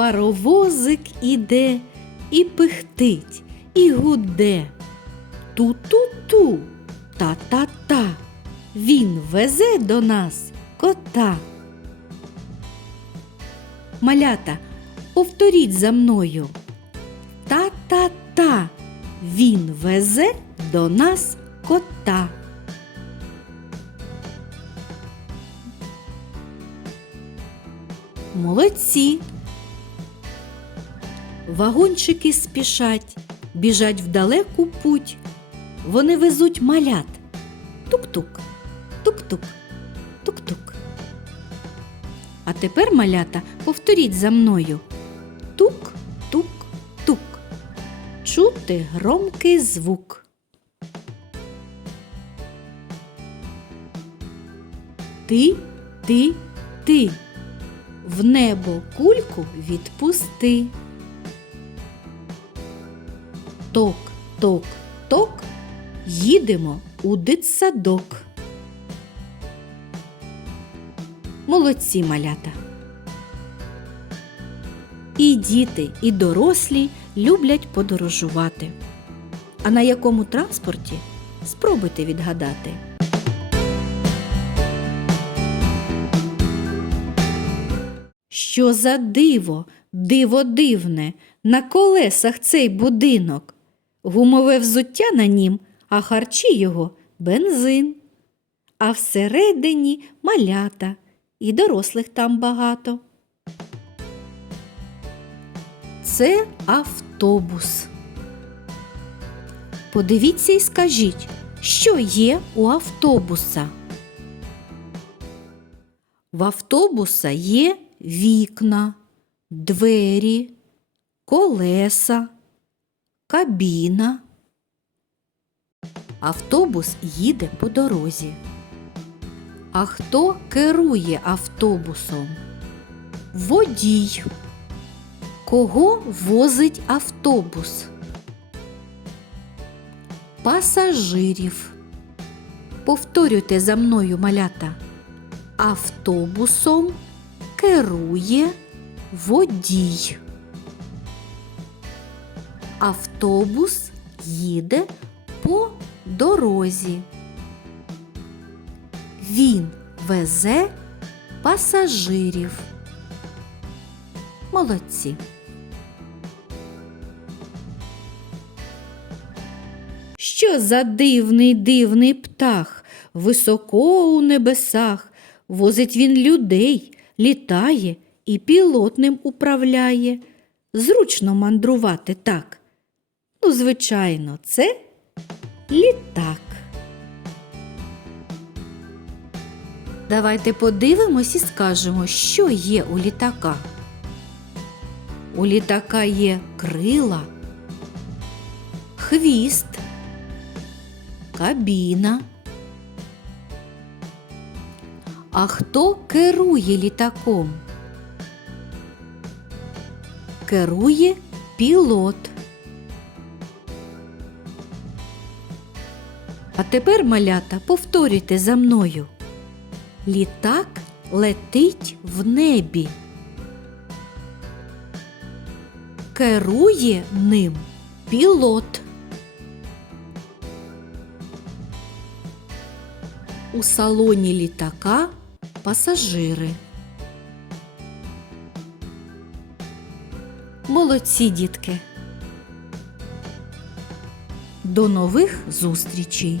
Паровозик іде і пихтить, і гуде. Ту-ту-ту, та-та-та. Він везе до нас кота. Малята, повторіть за мною. Та-та-та. Він везе до нас кота. Молодці. Вагончики спішать, біжать в далеку путь. Вони везуть малят. Тук-тук, тук-тук, тук-тук. А тепер, малята, повторіть за мною. Тук-тук-тук. Чути громкий звук. Ти, ти, ти. В небо кульку відпусти. Ток, ток, ток. Їдемо у дитсадок. Молодці малята. І діти, і дорослі люблять подорожувати. А на якому транспорті спробуйте відгадати. Що за диво, диво дивне, на колесах цей будинок, гумове взуття на нім, а харчі його бензин. А всередині малята, і дорослих там багато. Це автобус. Подивіться і скажіть, що є у автобуса. В автобуса є вікна, двері, колеса, кабіна. Автобус їде по дорозі. А хто керує автобусом? Водій. Кого возить автобус? Пасажирів. Повторюйте за мною малята. Автобусом керує водій. Автобус їде по дорозі. Він везе пасажирів. Молодці. Що за дивний дивний птах, високо у небесах, возить він людей, літає і пілот ним управляє. Зручно мандрувати так. Ну, звичайно, це літак. Давайте подивимось і скажемо, що є у літака. У літака є крила, хвіст, кабіна. А хто керує літаком? Керує пілот. А тепер, малята, повторюйте за мною. Літак летить в небі. Керує ним пілот. У салоні літака пасажири. Молодці дітки. До нових зустрічей!